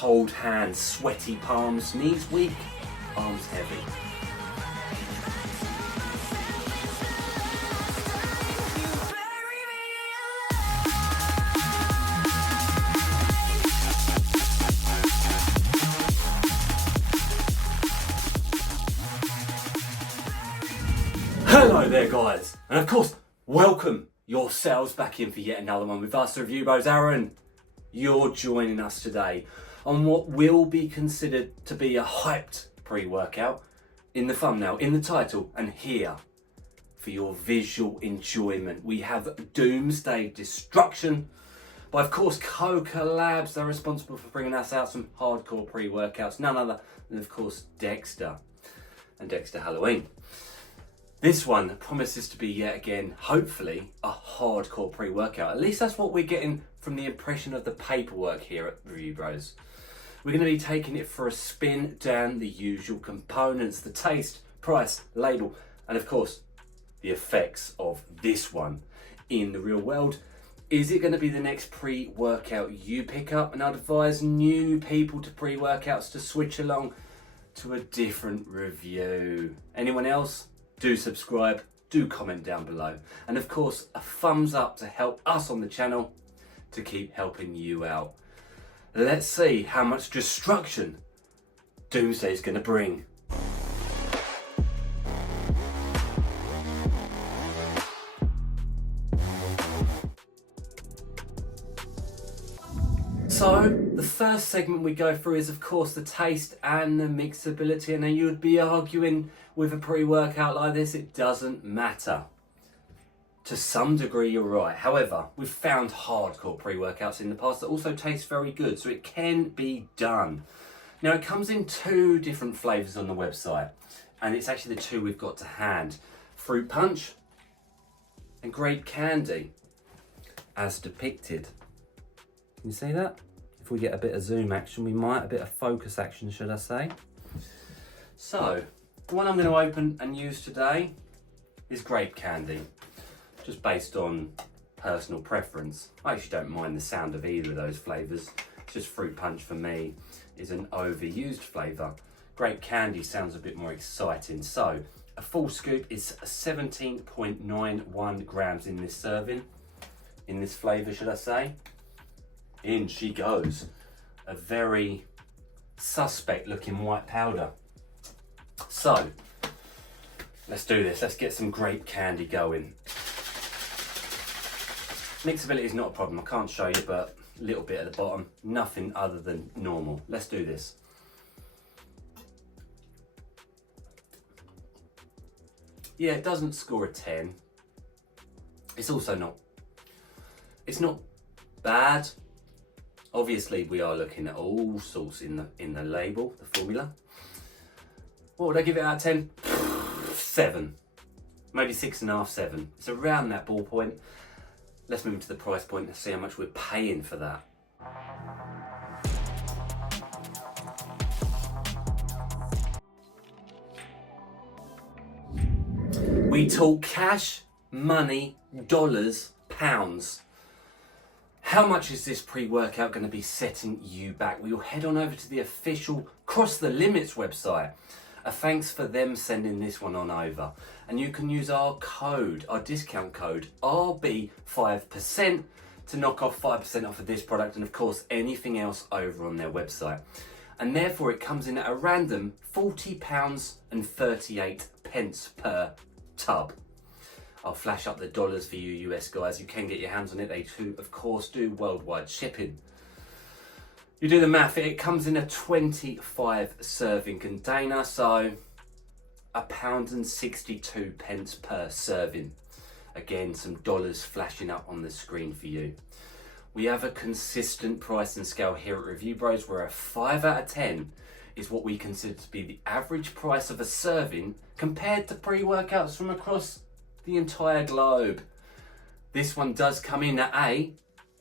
cold hands, sweaty palms, knees weak, arms heavy. Hello there guys, and of course, welcome yourselves back in for yet another one with us, the Review Bros. Aaron, you're joining us today on what will be considered to be a hyped pre-workout in the thumbnail, in the title, and here for your visual enjoyment. We have Doomsday Destruction by, of course, Koka Labz. They're responsible for bringing us out some hardcore pre-workouts, none other than, of course, Dexter and Dexter Halloween. This one promises to be yet again, hopefully, a hardcore pre-workout. At least that's what we're getting from the impression of the paperwork here at Review Bros. We're going to be taking it for a spin down the usual components, the taste, price, label, and of course, the effects of this one in the real world. Is it going to be the next pre-workout you pick up? And I'd advise new people to pre-workouts to switch along to a different review. Anyone else? Do subscribe, do comment down below. And of course, a thumbs up to help us on the channel to keep helping you out. Let's see how much destruction Doomsday is going to bring. So, the first segment we go through is, of course, the taste and the mixability. And then you would be arguing with a pre-workout like this, it doesn't matter. To some degree, you're right. However, we've found hardcore pre-workouts in the past that also taste very good, so it can be done. Now, it comes in two different flavours on the website, and it's actually the two we've got to hand. Fruit punch and grape candy, as depicted. Can you see that? If we get a bit of zoom action, we might, a bit of focus action, should I say. So, the one I'm going to open and use today is grape candy, just based on personal preference. I actually don't mind the sound of either of those flavours. It's just fruit punch for me is an overused flavour. Grape candy sounds a bit more exciting. So, a full scoop is 17.91 grams in this serving, in this flavour, should I say. In she goes. A very suspect looking white powder. So, let's do this. Let's get some grape candy going. Mixability is not a problem. I can't show you, but a little bit at the bottom. Nothing other than normal. Let's do this. Yeah, it doesn't score a 10. It's also not, it's not bad. Obviously, we are looking at all sorts in the label, the formula. What would I give it out of 10? 7. Maybe 6.5, 7. It's around that ballpoint. Let's move to the price point and see how much we're paying for that. We talk cash, money, dollars, pounds. How much is this pre-workout going to be setting you back? We'll head on over to the official Cross the Limits website. A thanks for them sending this one on over. And you can use our code, our discount code, RB5%, to knock off 5% off of this product and, of course, anything else over on their website. And therefore, it comes in at a random £40.38 per tub. I'll flash up the dollars for you US guys. You can get your hands on it. They too, of course, do worldwide shipping. You do the math, it comes in a 25 serving container, so £1.62 per serving. Again, some dollars flashing up on the screen for you. We have a consistent pricing scale here at Review Bros where a 5 out of 10 is what we consider to be the average price of a serving compared to pre-workouts from across the entire globe. This one does come in at a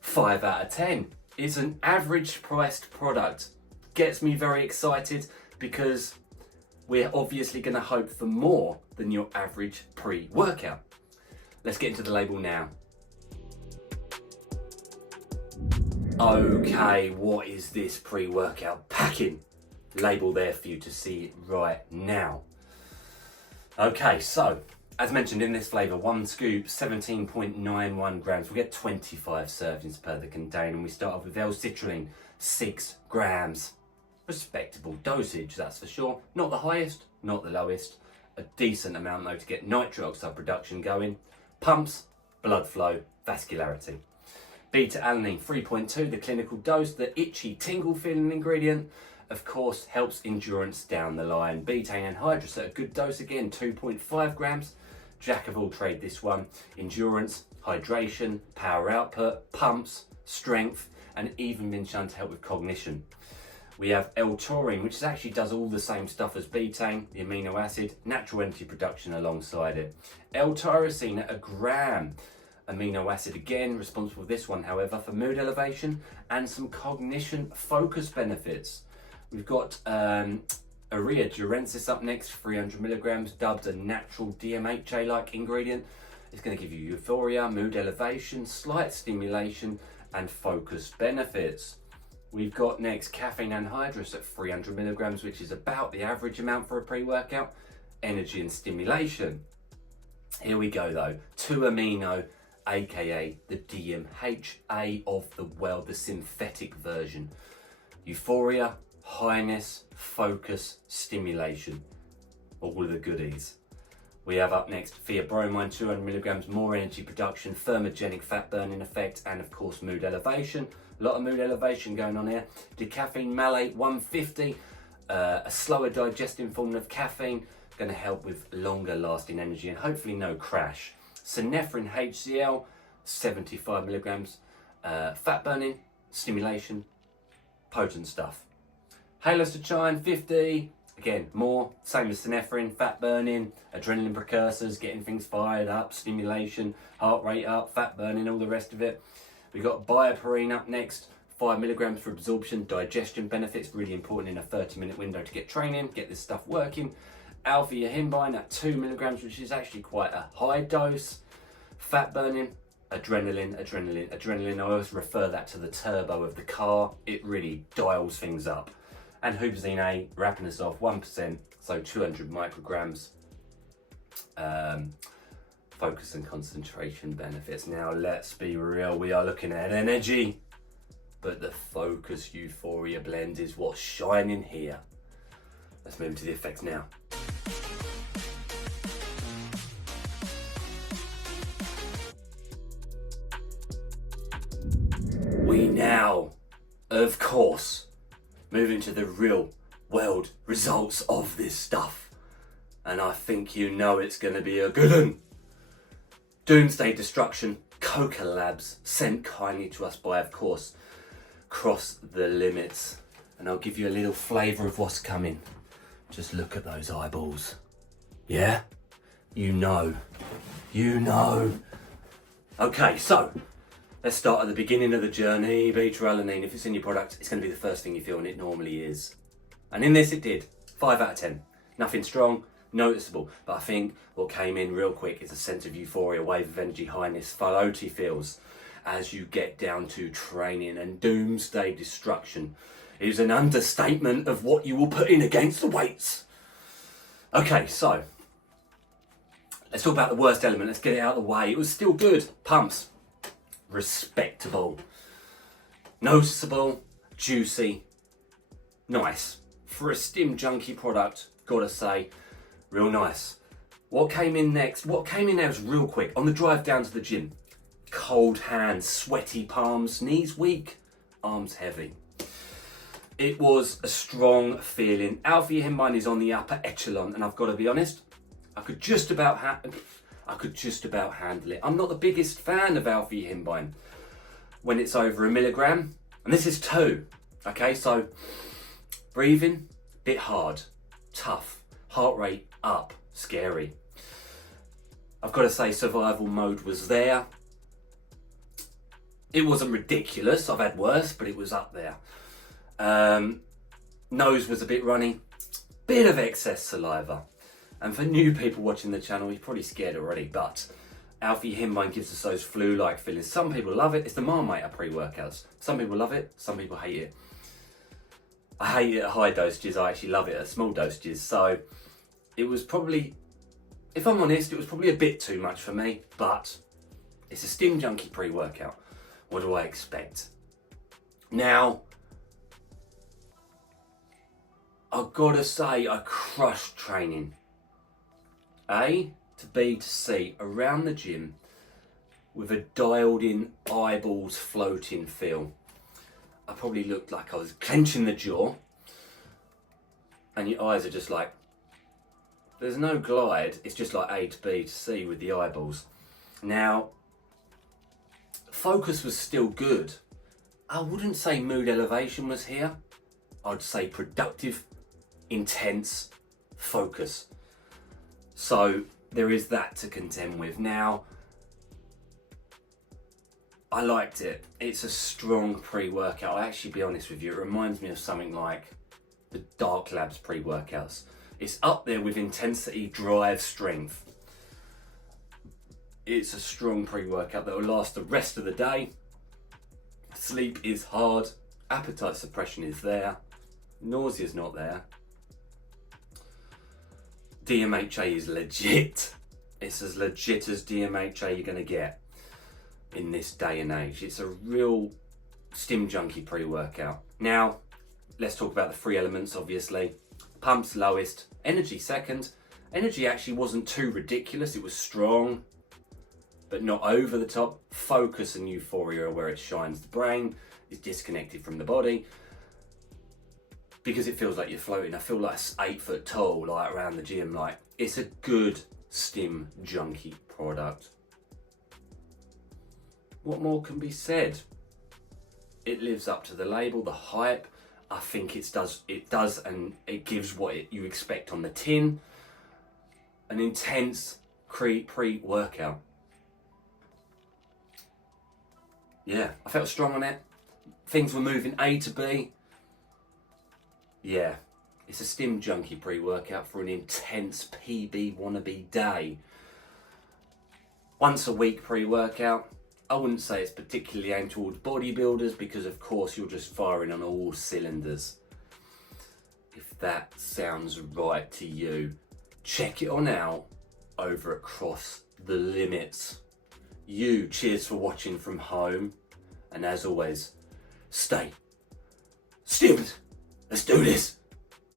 5 out of 10. It's an average priced product. Gets me very excited because we're obviously going to hope for more than your average pre-workout. Let's get into the label now. Okay, what is this pre-workout packing? Label there for you to see right now. Okay, so as mentioned in this flavour, 1 scoop, 17.91 grams. We get 25 servings per the container, and we start off with L-citrulline, 6 grams. Respectable dosage, that's for sure. Not the highest, not the lowest. A decent amount though to get nitric oxide production going. Pumps, blood flow, vascularity. Beta-alanine, 3.2, the clinical dose, the itchy tingle feeling ingredient. Of course, helps endurance down the line. Betaine anhydrous at a good dose again, 2.5 grams. Jack of all trade this one. Endurance, hydration, power output, pumps, strength, and even been shown to help with cognition. We have L-taurine, which actually does all the same stuff as betaine, the amino acid, natural energy production alongside it. L-tyrosine at 1 gram. Amino acid again, responsible for this one, however, for mood elevation and some cognition focus benefits. We've got Urea durensis up next, 300 milligrams, dubbed a natural DMHA-like ingredient. It's going to give you euphoria, mood elevation, slight stimulation, and focus benefits. We've got next caffeine anhydrous at 300 milligrams, which is about the average amount for a pre-workout. Energy and stimulation. Here we go though, 2-amino, aka the DMHA of the world, the synthetic version. Euphoria, highness, focus, stimulation, all of the goodies. We have up next theobromine, 200 milligrams, more energy production, thermogenic fat burning effect, and of course mood elevation. A lot of mood elevation going on here. Decaffeine malate, 150, a slower digesting form of caffeine, going to help with longer lasting energy and hopefully no crash. Synephrine HCl, 75 milligrams, fat burning, stimulation, potent stuff. Halostachine, 50, again, more, same as synephrine, fat burning, adrenaline precursors, getting things fired up, stimulation, heart rate up, fat burning, all the rest of it. We've got bioperine up next, 5 milligrams for absorption, digestion benefits, really important in a 30-minute window to get training, get this stuff working. Alpha-yohimbine at 2 milligrams, which is actually quite a high dose. Fat burning, adrenaline. I always refer that to the turbo of the car. It really dials things up. And hubazine A, wrapping us off, 1%, so 200 micrograms. Focus and concentration benefits. Now let's be real, we are looking at energy, but the focus euphoria blend is what's shining here. Let's move to the effects now. We now, of course, move into the real world results of this stuff. And I think you know it's going to be a good one. Doomsday Destruction, Koka Labz, sent kindly to us by, of course, Cross the Limits. And I'll give you a little flavour of what's coming. Just look at those eyeballs. Yeah? You know. Okay, so let's start at the beginning of the journey. Beta-alanine, if it's in your product, it's going to be the first thing you feel, and it normally is. And in this it did. 5 out of 10. Nothing strong, noticeable. But I think what came in real quick is a sense of euphoria, wave of energy, highness, floaty feels as you get down to training and doomsday destruction. It is an understatement of what you will put in against the weights. Okay, so let's talk about the worst element. Let's get it out of the way. It was still good. Pumps. Respectable. Noticeable. Juicy. Nice. For a stim junkie product, gotta say, real nice. What came in next? What came in there was real quick. On the drive down to the gym. Cold hands, sweaty palms, knees weak, arms heavy. It was a strong feeling. Alpha-yohimbine is on the upper echelon, and I've got to be honest, I could just about handle it. I'm not the biggest fan of alpha-yohimbine when it's over 1 milligram, and this is 2. Okay, so breathing, bit hard, tough, heart rate up, scary. I've got to say survival mode was there. It wasn't ridiculous, I've had worse, but it was up there. Nose was a bit runny, bit of excess saliva. And for new people watching the channel, you're probably scared already, but Alfie Himbine gives us those flu-like feelings. Some people love it. It's the Marmite of pre-workouts. Some people love it, some people hate it. I hate it at high dosages, I actually love it at small dosages. So it was probably, if I'm honest, it was probably a bit too much for me, but it's a Stim Junkie pre-workout. What do I expect? Now, I've got to say, I crushed training. A to B to C around the gym with a dialed in eyeballs floating feel. I probably looked like I was clenching the jaw and your eyes are just like, there's no glide, it's just like A to B to C with the eyeballs. Now, focus was still good. I wouldn't say mood elevation was here. I'd say productive, intense focus. So there is that to contend with. Now, I liked it. It's a strong pre-workout. I'll actually be honest with you, it reminds me of something like the Dark Labz pre-workouts. It's up there with intensity, drive, strength. It's a strong pre-workout that will last the rest of the day. Sleep is hard, appetite suppression is there, nausea's not there. DMHA is legit. It's as legit as DMHA you're going to get in this day and age. It's a real Stim Junkie pre-workout. Now, let's talk about the three elements, obviously. Pumps lowest, energy second. Energy actually wasn't too ridiculous, it was strong, but not over the top. Focus and euphoria are where it shines. The brain is disconnected from the body because it feels like you're floating. I feel like 8 foot tall, like around the gym. Like, it's a good Stim Junkie product. What more can be said? It lives up to the label, the hype. I think it does, and it gives what you expect on the tin. An intense pre-workout. Yeah, I felt strong on it. Things were moving A to B. Yeah, it's a Stim Junkie pre-workout for an intense PB wannabe day. Once a week pre-workout. I wouldn't say it's particularly aimed towards bodybuilders because of course you're just firing on all cylinders. If that sounds right to you, check it on out over at Cross the Limits. Cheers for watching from home, and as always, stay stimmed. Let's do this.